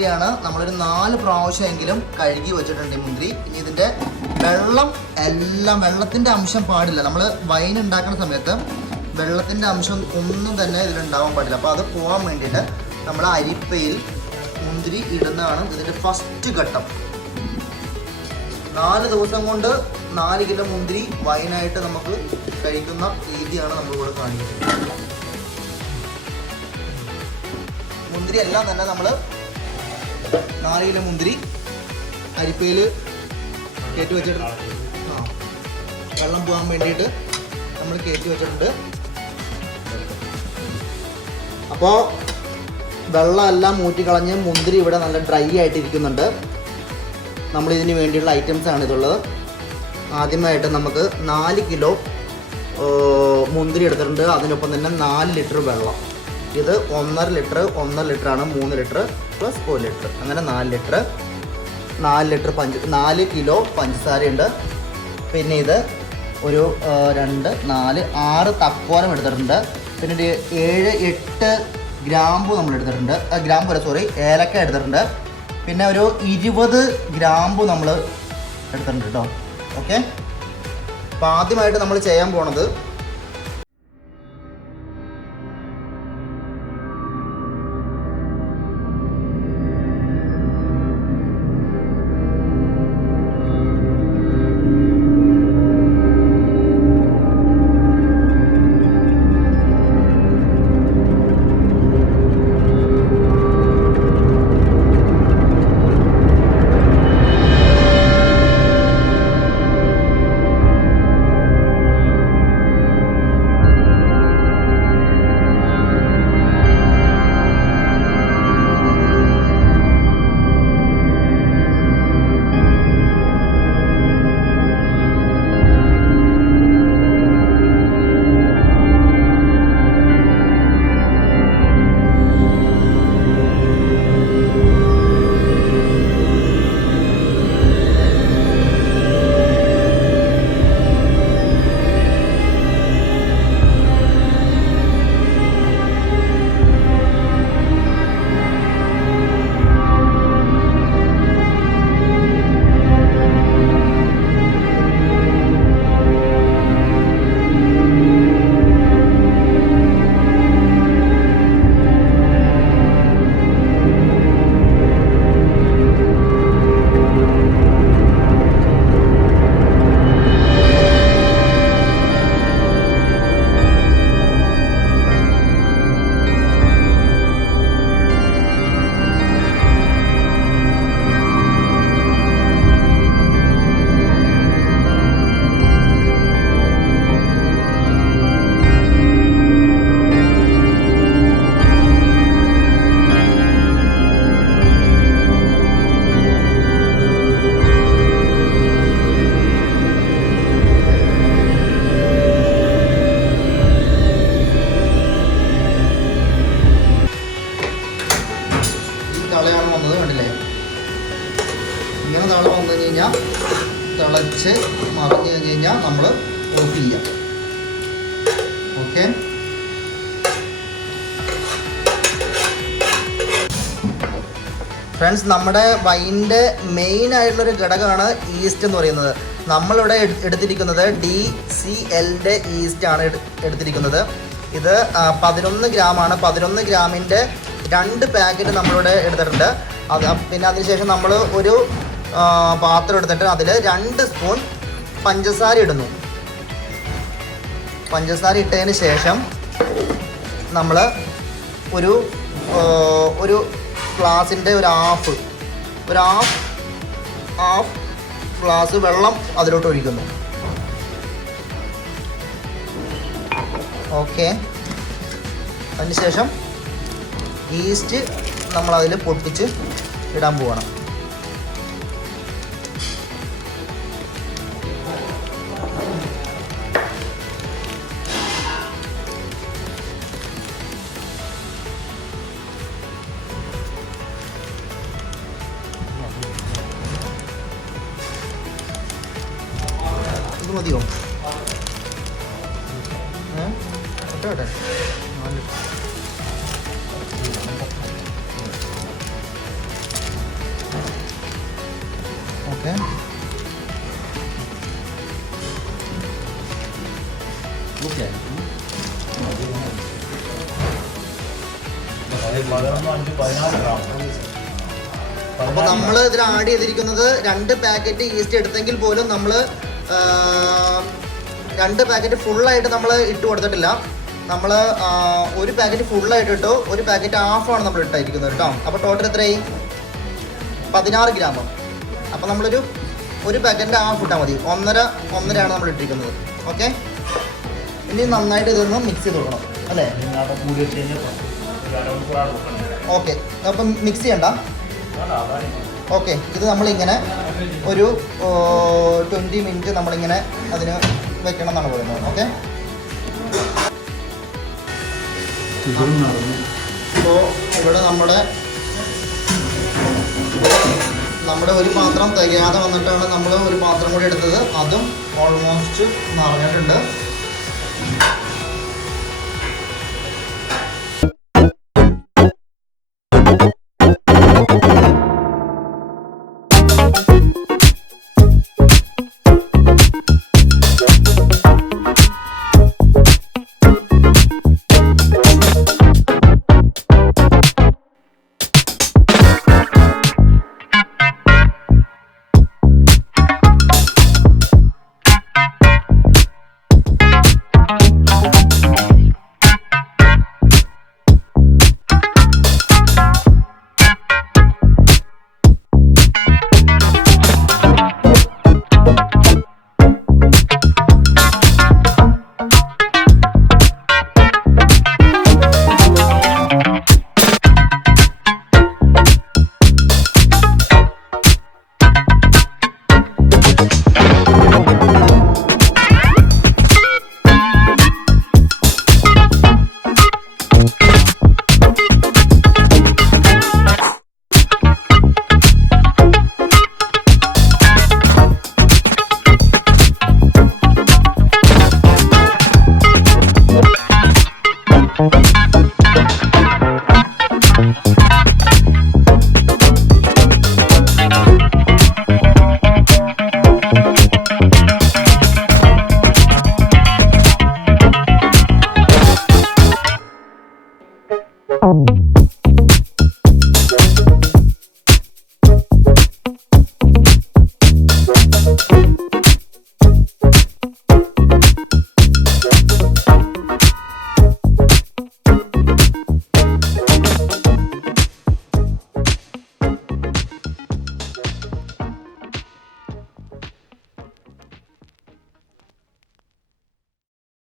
മുന്തിരിയാണ്. നമ്മളൊരു 4 പ്രാവശ്യമെങ്കിലും കഴുകി വെച്ചിട്ടുണ്ട് ഈ മുന്തിരി. ഇനി ഇതിൻ്റെ വെള്ളത്തിൻ്റെ അംശം പാടില്ല. നമ്മൾ വൈൻ ഉണ്ടാക്കുന്ന സമയത്ത് വെള്ളത്തിൻ്റെ അംശം ഒന്നും തന്നെ ഇതിലുണ്ടാവാൻ പാടില്ല. അപ്പോൾ അത് പോകാൻ വേണ്ടിയിട്ട് നമ്മൾ അരിപ്പയിൽ മുന്തിരി ഇടുന്നതാണ് ഇതിൻ്റെ ഫസ്റ്റ് ഘട്ടം. 4 ദിവസം കൊണ്ട് 4 കിലോ മുന്തിരി വൈനായിട്ട് നമുക്ക് കഴിക്കുന്ന രീതിയാണ് നമ്മളിവിടെ കാണിക്കുന്നത്. മുന്തിരി എല്ലാം തന്നെ നമ്മൾ 4 കിലോ മുന്തിരി അരിപ്പയിൽ കയറ്റി വെച്ചിട്ടുണ്ട്. വെള്ളം പോകാൻ വേണ്ടിയിട്ട് നമ്മൾ കയറ്റി വെച്ചിട്ടുണ്ട്. അപ്പോൾ വെള്ളമെല്ലാം മൂറ്റിക്കളഞ്ഞ് മുന്തിരി ഇവിടെ നല്ല ഡ്രൈ ആയിട്ടിരിക്കുന്നുണ്ട്. നമ്മളിതിന് വേണ്ടിയുള്ള ഐറ്റംസാണ് ഇതുള്ളത്. ആദ്യമായിട്ട് നമുക്ക് 4 കിലോ മുന്തിരി എടുത്തിട്ടുണ്ട്. അതിനൊപ്പം തന്നെ 4 ലിറ്റർ വെള്ളം. ഇത് 1.5 ലിറ്ററാണ്. 3 ലിറ്റർ പ്ലസ് 1 ലിറ്റർ, അങ്ങനെ 4 ലിറ്റർ. 4 കിലോ പഞ്ചസാരയുണ്ട്. പിന്നെ ഇത് ഒരു 2, 4, 6 തക്കോലം എടുത്തിട്ടുണ്ട്. പിന്നെ ഒരു 7-8 ഗ്രാമ്പൂ നമ്മൾ എടുത്തിട്ടുണ്ട്. ഏലക്ക എടുത്തിട്ടുണ്ട്. പിന്നെ ഒരു 20 ഗ്രാമ്പൂ നമ്മൾ എടുത്തിട്ടുണ്ട് കേട്ടോ. ഓക്കെ, അപ്പോൾ ആദ്യമായിട്ട് നമ്മൾ ചെയ്യാൻ പോണത് തിളച്ച് മറിഞ്ഞ് കഴിഞ്ഞ് കഴിഞ്ഞാൽ നമ്മൾ ഓഫ് ചെയ്യാം. ഓക്കെ, ഫ്രണ്ട്സ്, നമ്മുടെ വൈൻ്റെ മെയിൻ ആയിട്ടുള്ളൊരു ഘടകമാണ് ഈസ്റ്റ് എന്ന് പറയുന്നത്. നമ്മളിവിടെ എടുത്തിരിക്കുന്നത് DCLൻ്റെ ഈസ്റ്റാണ് എടുത്തിരിക്കുന്നത്. ഇത് 11 ഗ്രാമാണ്. 11 ഗ്രാമിൻ്റെ 2 പാക്കറ്റ് നമ്മളിവിടെ എടുത്തിട്ടുണ്ട്. പിന്നെ അതിനുശേഷം നമ്മൾ ഒരു പാത്രം എടുത്തിട്ട് അതിൽ 2 സ്പൂൺ പഞ്ചസാര ഇടുന്നു. പഞ്ചസാര ഇട്ടതിന് ശേഷം നമ്മൾ ഒരു ഗ്ലാസിൻ്റെ ഒരു ഹാഫ് ഗ്ലാസ് വെള്ളം അതിലോട്ട് ഒഴിക്കുന്നു. ഓക്കെ, അതിനുശേഷം ഈസ്റ്റ് നമ്മളതിൽ പൊട്ടിച്ച് ഇടാൻ പോകണം. ഇത് മതിയോ? കേട്ടെ, ഓക്കെ. അപ്പോൾ നമ്മൾ ഇതിൽ ആഡ് ചെയ്തിരിക്കുന്നത് 2 പാക്കറ്റ് ഈസ്റ്റ് എടുത്തെങ്കിൽ പോലും നമ്മൾ 2 പാക്കറ്റ് ഫുള്ളായിട്ട് നമ്മൾ ഇട്ട് കൊടുത്തിട്ടില്ല. നമ്മൾ 1 പാക്കറ്റ് ഫുള്ളായിട്ട് ഇട്ടു, 1 പാക്കറ്റ് ഹാഫാണ് നമ്മൾ ഇട്ടായിരിക്കുന്നത് കേട്ടോ. അപ്പോൾ ടോട്ടൽ എത്രയായി? 16 ഗ്രാം. അപ്പോൾ നമ്മളൊരു 1 പാക്കറ്റിൻ്റെ ഹാഫ് ഇട്ടാൽ മതി. 1.5 നമ്മൾ ഇട്ടിരിക്കുന്നത്. ഓക്കെ, ഇനി നന്നായിട്ട് ഇതൊന്ന് മിക്സ് ചെയ്ത് കൊടുക്കണം അല്ലേ? ഓക്കെ, അപ്പം മിക്സ് ചെയ്യണ്ട. ഓക്കെ, ഇത് നമ്മളിങ്ങനെ ഒരു 20 മിനിറ്റ് നമ്മളിങ്ങനെ അതിന് വെക്കണം എന്നാണ് പറയുന്നത്. ഓക്കെ, അപ്പോൾ ഇവിടെ നമ്മുടെ ഒരു പാത്രം തികയാതെ വന്നിട്ടാണ് നമ്മൾ ഒരു പാത്രം കൂടി എടുത്തത്. അതും ഓൾമോസ്റ്റ് നിറഞ്ഞിട്ടുണ്ട്.